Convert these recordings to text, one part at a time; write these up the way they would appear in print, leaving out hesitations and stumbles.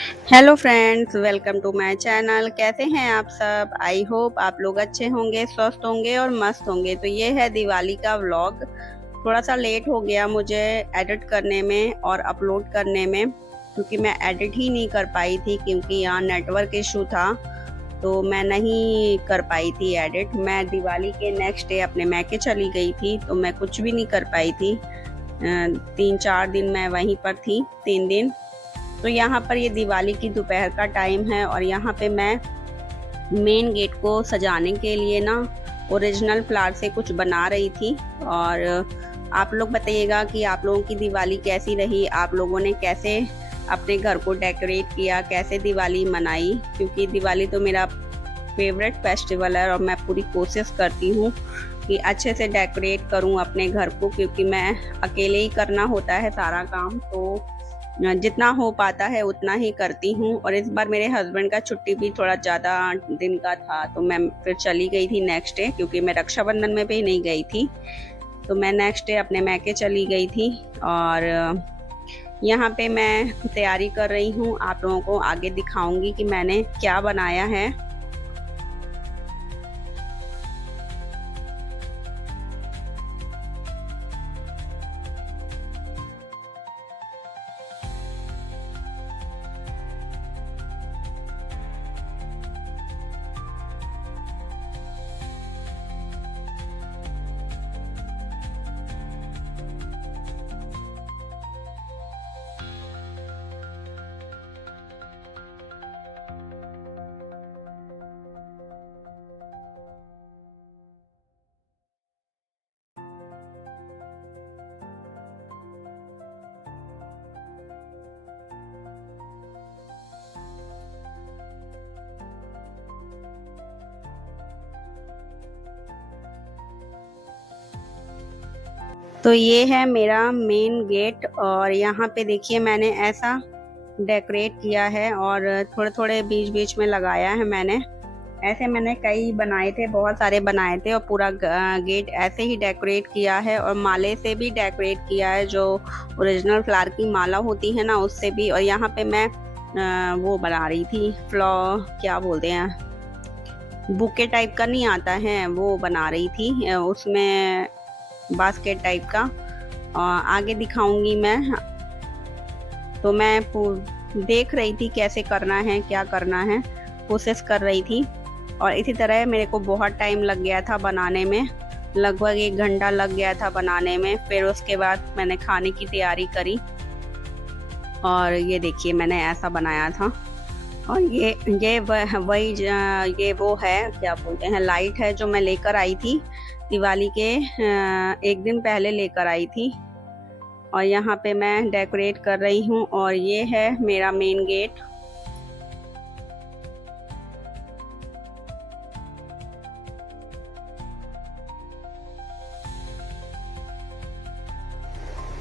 Hello friends, welcome to my channel. कैसे हैं आप सब? आई होप आप लोग अच्छे होंगे, स्वस्थ होंगे और मस्त होंगे। तो ये है दिवाली का व्लॉग। थोड़ा सा लेट हो गया मुझे एडिट करने में और अपलोड करने में, क्योंकि मैं एडिट ही नहीं कर पाई थी, क्योंकि यहाँ नेटवर्क इशू था। तो मैं नहीं कर पाई थी एडिट। मैं दिवाली के नेक्स्ट डे अपने मैके चली गई थी, तो मैं कुछ भी नहीं कर पाई थी। 3-4 दिन मैं वहीं पर थी, 3 दिन। तो यहाँ पर ये दिवाली की दोपहर का टाइम है और यहाँ पे मैं मेन गेट को सजाने के लिए ना ओरिजिनल फ्लावर से कुछ बना रही थी। और आप लोग बताइएगा कि आप लोगों की दिवाली कैसी रही, आप लोगों ने कैसे अपने घर को डेकोरेट किया, कैसे दिवाली मनाई। क्योंकि दिवाली तो मेरा फेवरेट फेस्टिवल है और मैं पूरी कोशिश करती हूँ कि अच्छे से डेकोरेट करूँ अपने घर को, क्योंकि मैं अकेले ही करना होता है सारा काम। तो जितना हो पाता है उतना ही करती हूँ। और इस बार मेरे हस्बैंड का छुट्टी भी थोड़ा ज़्यादा दिन का था, तो मैं फिर चली गई थी नेक्स्ट डे, क्योंकि मैं रक्षाबंधन में भी नहीं गई थी। तो मैं नेक्स्ट डे अपने मैके चली गई थी। और यहाँ पे मैं तैयारी कर रही हूँ, आप लोगों को आगे दिखाऊंगी कि मैंने क्या बनाया है। तो ये है मेरा मेन गेट और यहाँ पे देखिए मैंने ऐसा डेकोरेट किया है और थोड़े थोड़े बीच बीच में लगाया है मैंने। ऐसे मैंने कई बनाए थे, बहुत सारे बनाए थे और पूरा गेट ऐसे ही डेकोरेट किया है। और माले से भी डेकोरेट किया है, जो ओरिजिनल फ्लावर की माला होती है ना, उससे भी। और यहाँ पे मैं वो बना रही थी, क्या बोलते हैं, बुके टाइप का नहीं आता है, वो बना रही थी, उसमें बास्केट टाइप का। आगे दिखाऊंगी मैं। तो मैं देख रही थी कैसे करना है, क्या करना है, कोशिश कर रही थी। और इसी तरह मेरे को बहुत टाइम लग गया था बनाने में, लगभग 1 घंटा लग गया था बनाने में। फिर उसके बाद मैंने खाने की तैयारी करी और ये देखिए मैंने ऐसा बनाया था। और वही ये वो है, क्या बोलते हैं, लाइट है जो मैं लेकर आई थी दिवाली के 1 दिन पहले लेकर आई थी। और यहाँ पे मैं डेकोरेट कर रही हूँ और ये है मेरा मेन गेट।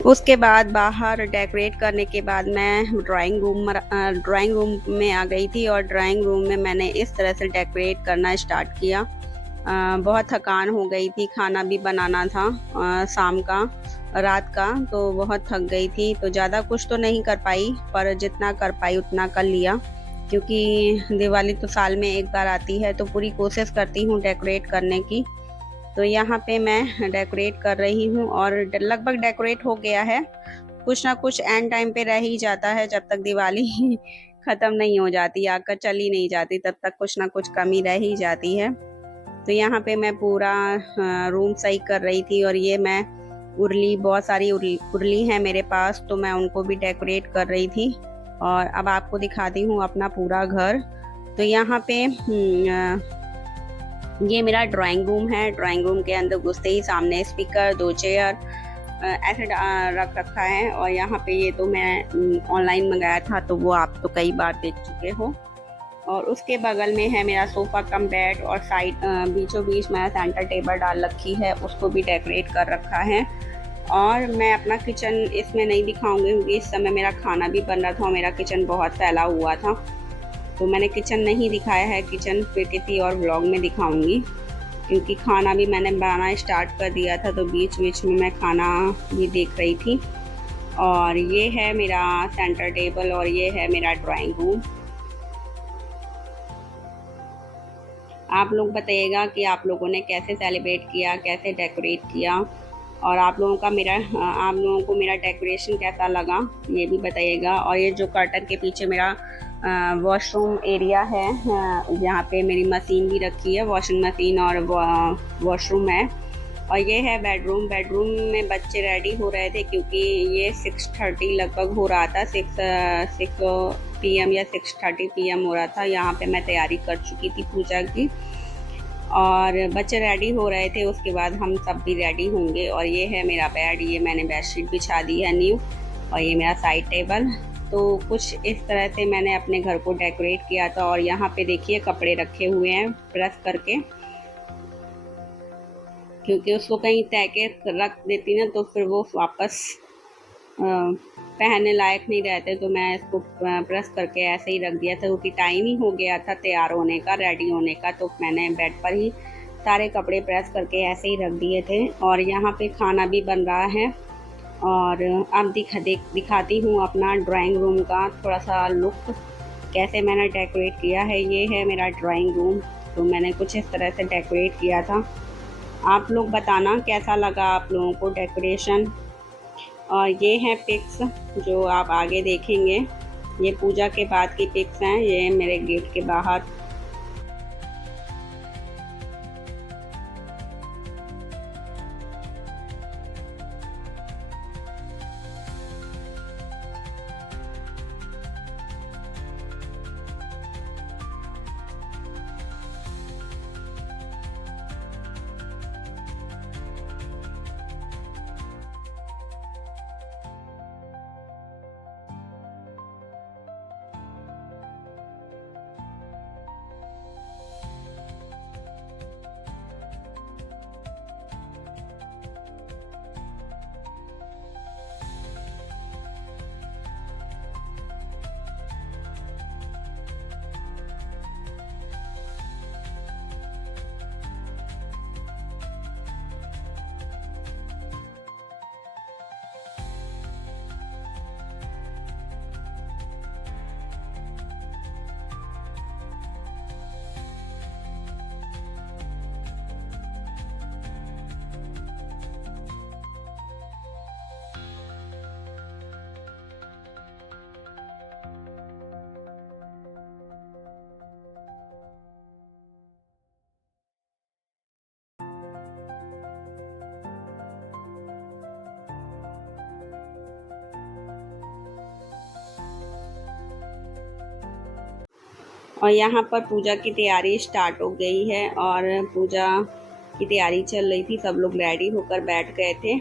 उसके बाद बाहर डेकोरेट करने के बाद मैं ड्राइंग रूम में आ गई थी और ड्राइंग रूम में मैंने इस तरह से डेकोरेट करना स्टार्ट किया। बहुत थकान हो गई थी, खाना भी बनाना था शाम का, रात का, तो बहुत थक गई थी। तो ज़्यादा कुछ तो नहीं कर पाई, पर जितना कर पाई उतना कर लिया, क्योंकि दिवाली तो साल में एक बार आती है, तो पूरी कोशिश करती हूँ डेकोरेट करने की। तो यहाँ पे मैं डेकोरेट कर रही हूँ और लगभग डेकोरेट हो गया है। कुछ ना कुछ एंड टाइम पे रह ही जाता है, जब तक दिवाली ख़त्म नहीं हो जाती, आकर चली नहीं जाती, तब तक कुछ ना कुछ कमी रह ही जाती है। तो यहाँ पे मैं पूरा रूम सही कर रही थी। और ये मैं बहुत सारी उर्ली हैं मेरे पास, तो मैं उनको भी डेकोरेट कर रही थी। और अब आपको दिखाती हूँ अपना पूरा घर। तो यहाँ पे ये मेरा ड्राइंग रूम है। ड्राइंग रूम के अंदर घुसते ही सामने स्पीकर, 2 चेयर ऐसे रख रखा है। और यहाँ पे ये तो मैं ऑनलाइन मंगाया था, तो वो आप तो कई बार देख चुके हो। और उसके बगल में है मेरा सोफ़ा कम बेड और साइड बीचों बीच मैं सेंटर टेबल डाल रखी है, उसको भी डेकोरेट कर रखा है। और मैं अपना किचन इसमें नहीं दिखाऊंगी, क्योंकि इस समय मेरा खाना भी बन रहा था और मेरा किचन बहुत फैला हुआ था, तो मैंने किचन नहीं दिखाया है। किचन फिर किसी और व्लॉग में दिखाऊंगी, क्योंकि खाना भी मैंने बनाना स्टार्ट कर दिया था, तो बीच बीच में मैं खाना भी देख रही थी। और ये है मेरा सेंटर टेबल और ये है मेरा ड्राइंग रूम। आप लोग बताइएगा कि आप लोगों ने कैसे सेलिब्रेट किया, कैसे डेकोरेट किया, और आप लोगों को मेरा डेकोरेशन कैसा लगा ये भी बताइएगा। और ये जो कर्टन के पीछे मेरा वॉशरूम एरिया है, यहाँ पे मेरी मशीन भी रखी है, वॉशिंग मशीन और वॉशरूम है। और ये है बेडरूम। बेडरूम में बच्चे रेडी हो रहे थे क्योंकि ये 6:30 लगभग हो रहा था, 6 PM या 6:30 PM हो रहा था। यहाँ पे मैं तैयारी कर चुकी थी पूजा की और बच्चे रेडी हो रहे थे, उसके बाद हम सब भी रेडी होंगे। और ये है मेरा बेड, ये मैंने बेडशीट बिछा दी है न्यू, और ये मेरा साइड टेबल। तो कुछ इस तरह से मैंने अपने घर को डेकोरेट किया था। और यहाँ पे देखिए कपड़े रखे हुए हैं प्रेस करके, क्योंकि उसको कहीं तह के रख देती ना तो फिर वो वापस पहनने लायक नहीं रहते, तो मैं इसको प्रेस करके ऐसे ही रख दिया था क्योंकि टाइम ही हो गया था तैयार होने का, रेडी होने का। तो मैंने बेड पर ही सारे कपड़े प्रेस करके ऐसे ही रख दिए थे। और यहाँ पे खाना भी बन रहा है। और अब दिखाती हूँ अपना ड्राइंग रूम का थोड़ा सा लुक, कैसे मैंने डेकोरेट किया है। ये है मेरा ड्राइंग रूम, तो मैंने कुछ इस तरह से डेकोरेट किया था। आप लोग बताना कैसा लगा आप लोगों को डेकोरेशन। और ये हैं पिक्स जो आप आगे देखेंगे, ये पूजा के बाद की पिक्स हैं, ये मेरे गेट के बाहर। और यहाँ पर पूजा की तैयारी स्टार्ट हो गई है और पूजा की तैयारी चल रही थी, सब लोग रेडी होकर बैठ गए थे।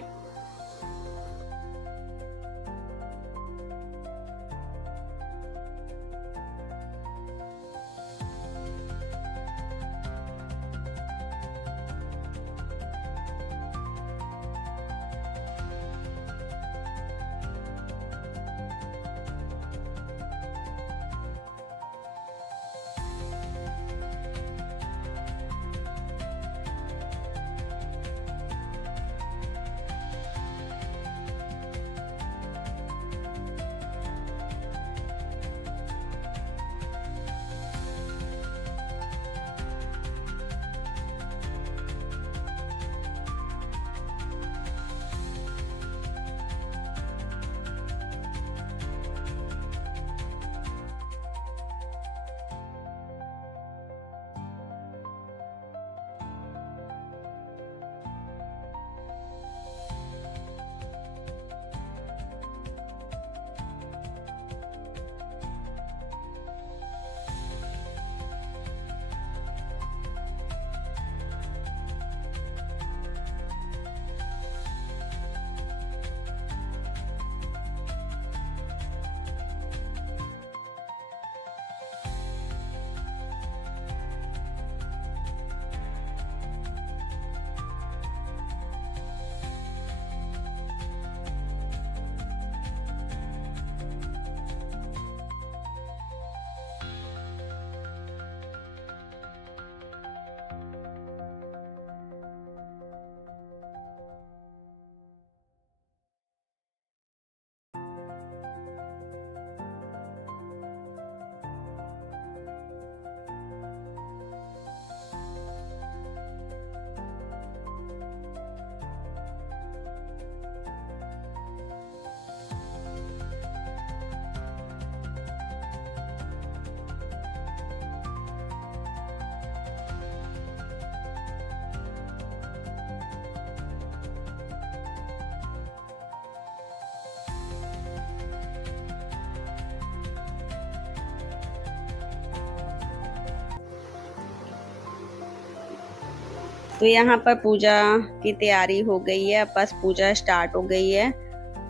तो यहाँ पर पूजा की तैयारी हो गई है, बस पूजा स्टार्ट हो गई है।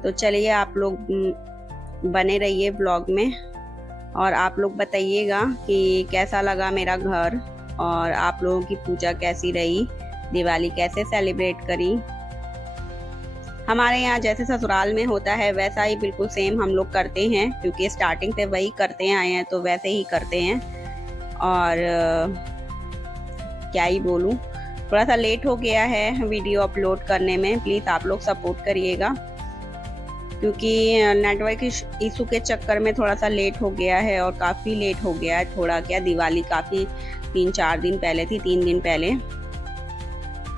तो चलिए आप लोग बने रहिए ब्लॉग में और आप लोग बताइएगा कि कैसा लगा मेरा घर और आप लोगों की पूजा कैसी रही, दिवाली कैसे सेलिब्रेट करी। हमारे यहाँ जैसे ससुराल में होता है वैसा ही बिल्कुल सेम हम लोग करते हैं, क्योंकि स्टार्टिंग से वही करते आए हैं तो वैसे ही करते हैं। और क्या ही बोलूँ, थोड़ा सा लेट हो गया है वीडियो अपलोड करने में, प्लीज़ आप लोग सपोर्ट करिएगा, क्योंकि नेटवर्क इशू के चक्कर में थोड़ा सा लेट हो गया है और काफ़ी लेट हो गया है। थोड़ा क्या, दिवाली काफ़ी 3-4 दिन पहले थी, 3 दिन पहले,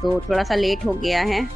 तो थोड़ा सा लेट हो गया है।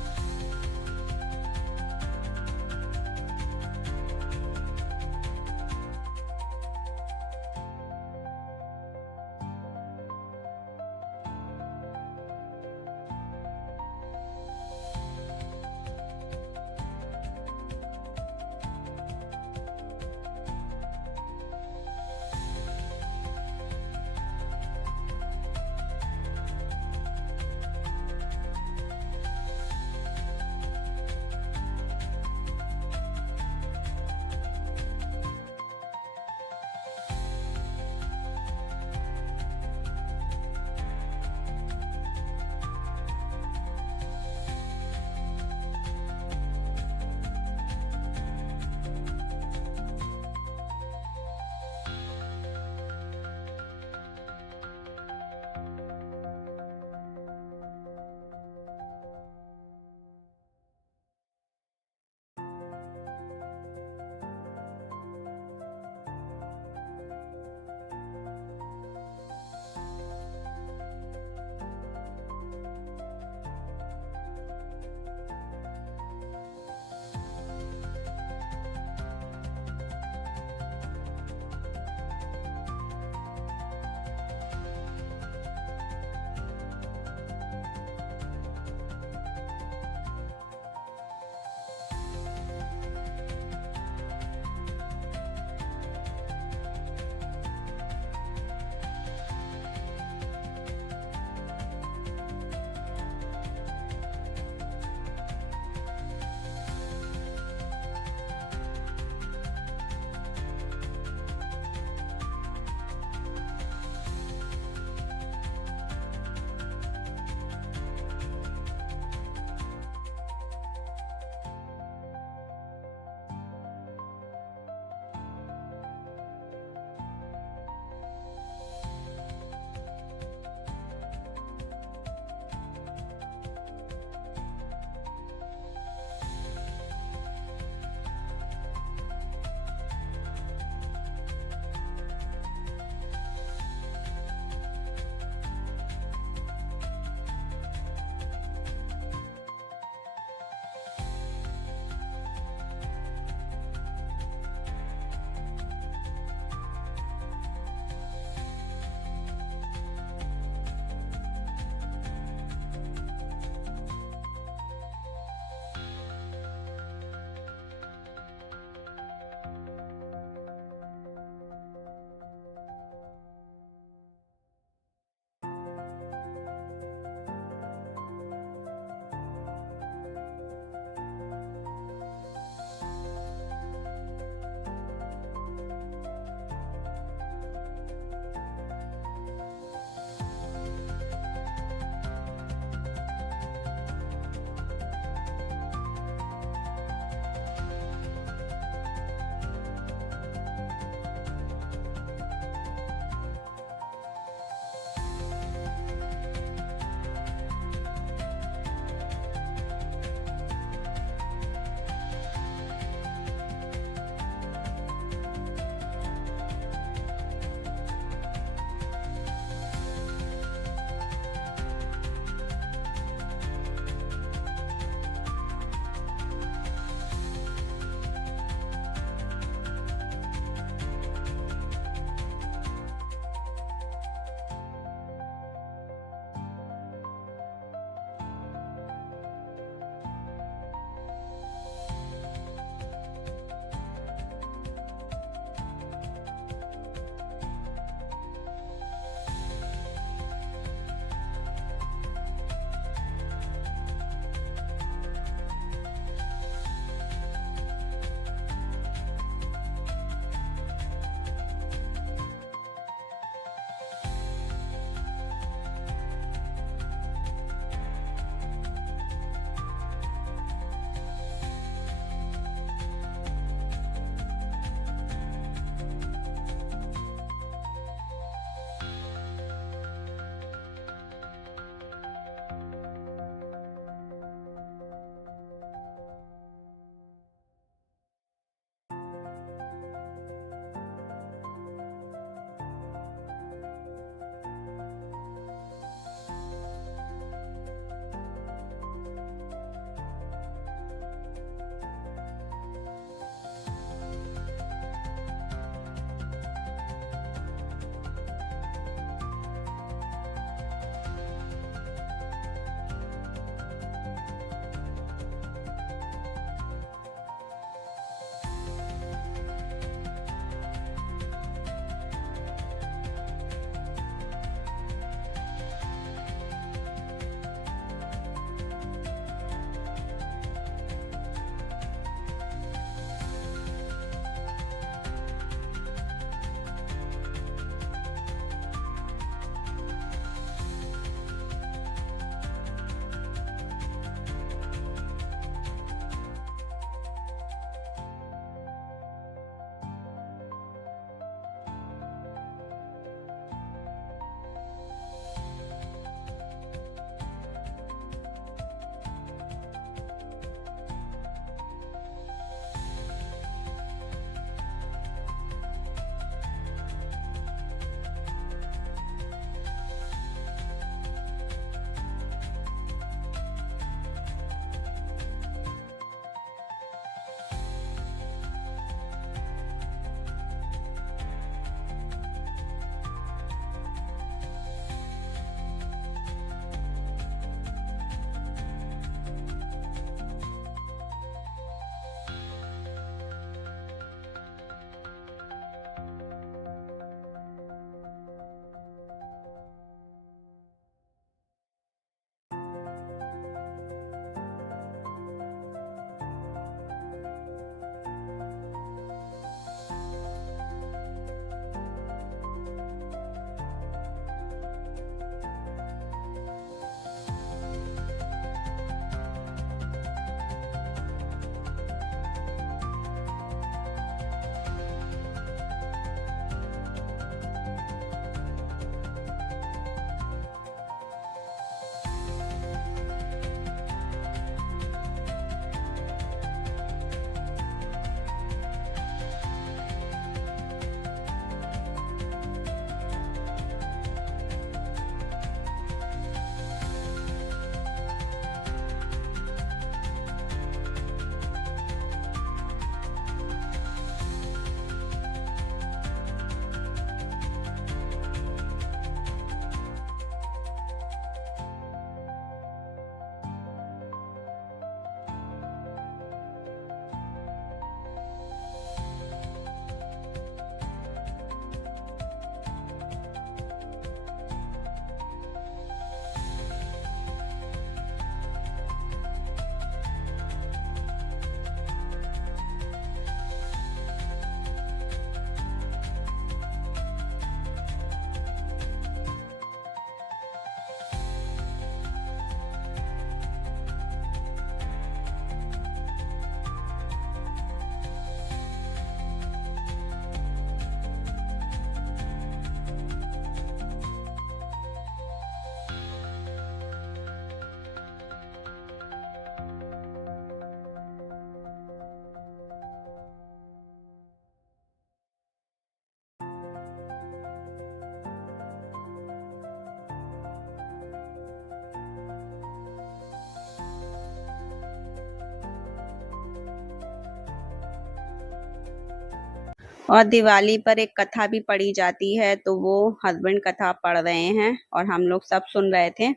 और दिवाली पर एक कथा भी पढ़ी जाती है, तो वो हस्बैंड कथा पढ़ रहे हैं और हम लोग सब सुन रहे थे।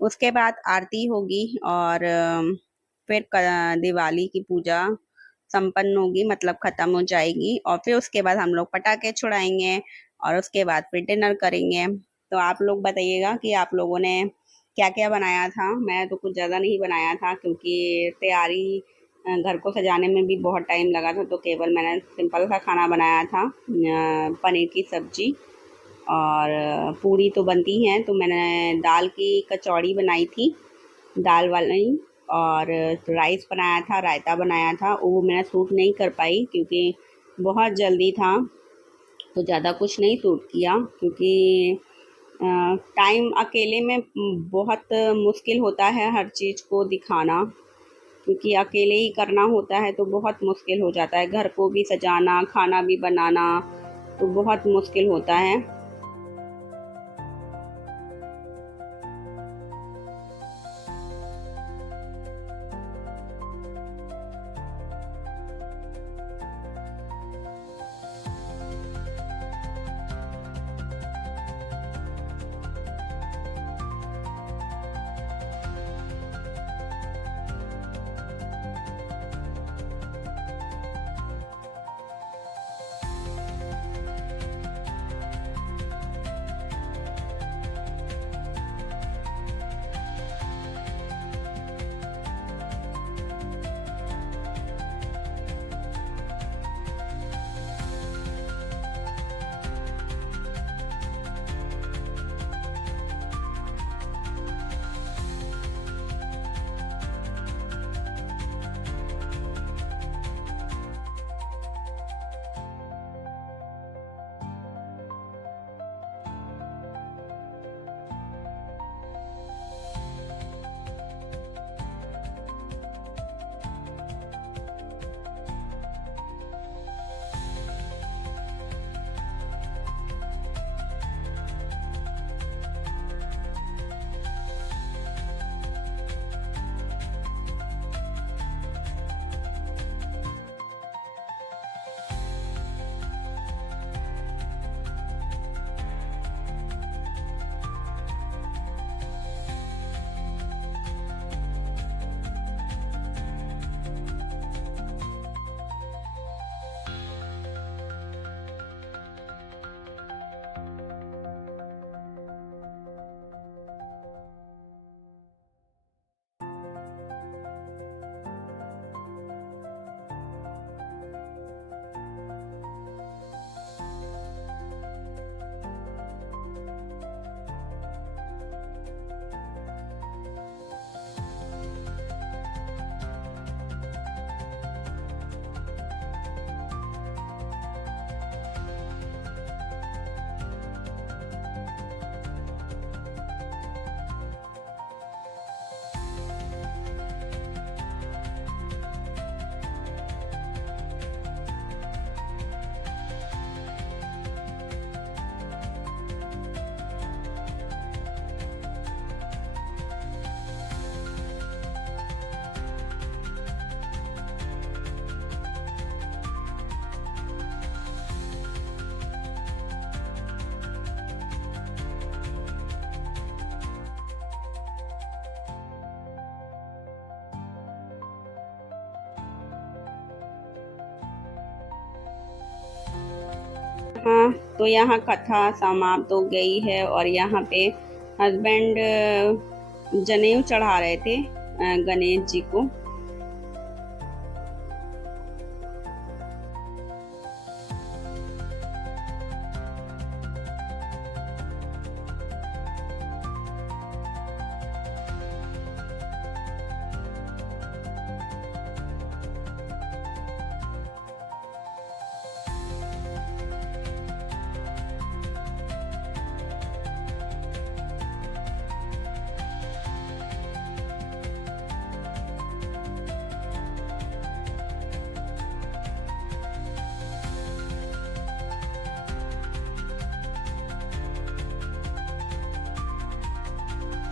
उसके बाद आरती होगी और फिर दिवाली की पूजा संपन्न होगी, मतलब खत्म हो जाएगी। और फिर उसके बाद हम लोग पटाखे छुड़ाएंगे और उसके बाद फिर डिनर करेंगे। तो आप लोग बताइएगा कि आप लोगों ने क्या क्या बनाया था। मैं तो कुछ ज़्यादा नहीं बनाया था क्योंकि तैयारी घर को सजाने में भी बहुत टाइम लगा था, तो केवल मैंने सिंपल सा खाना बनाया था, पनीर की सब्जी और पूड़ी तो बनती हैं, तो मैंने दाल की कचौड़ी बनाई थी, दाल वाली। और राइस बनाया था, रायता बनाया था, वो मैंने शूट नहीं कर पाई क्योंकि बहुत जल्दी था, तो ज़्यादा कुछ नहीं शूट किया क्योंकि टाइम अकेले में बहुत मुश्किल होता है हर चीज़ को दिखाना, क्योंकि अकेले ही करना होता है तो बहुत मुश्किल हो जाता है। घर को भी सजाना, खाना भी बनाना, तो बहुत मुश्किल होता है। हाँ, तो यहाँ कथा समाप्त हो गई है और यहाँ पे हस्बैंड जनेऊ चढ़ा रहे थे गणेश जी को।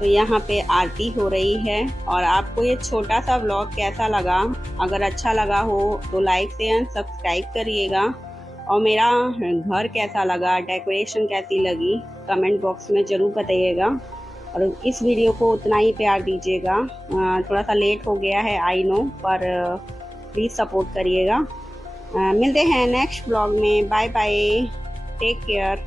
तो यहाँ पे आरती हो रही है। और आपको ये छोटा सा व्लॉग कैसा लगा? अगर अच्छा लगा हो तो लाइक शेयर सब्सक्राइब करिएगा और मेरा घर कैसा लगा, डेकोरेशन कैसी लगी, कमेंट बॉक्स में ज़रूर बताइएगा। और इस वीडियो को उतना ही प्यार दीजिएगा। थोड़ा सा लेट हो गया है आई नो, पर प्लीज़ सपोर्ट करिएगा। मिलते हैं नेक्स्ट ब्लॉग में। Bye bye, take care.